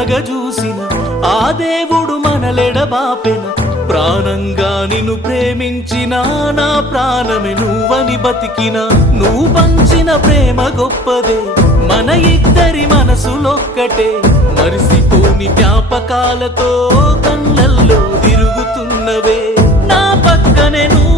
ప్రేమగా చూసిన ఆ దేవుడు మనలెడబాపెన ప్రాణంగా నిన్ను ప్రేమించిన నా ప్రాణమే నువ్వని బతికిన నువ్వు పంచిన ప్రేమ గొప్పదే మన ఇద్దరి మనసులొక్కటే మరిసిపోని జ్ఞాపకాలతో కళ్ళల్లో తిరుగుతున్నవే నా పక్కనే నువ్వు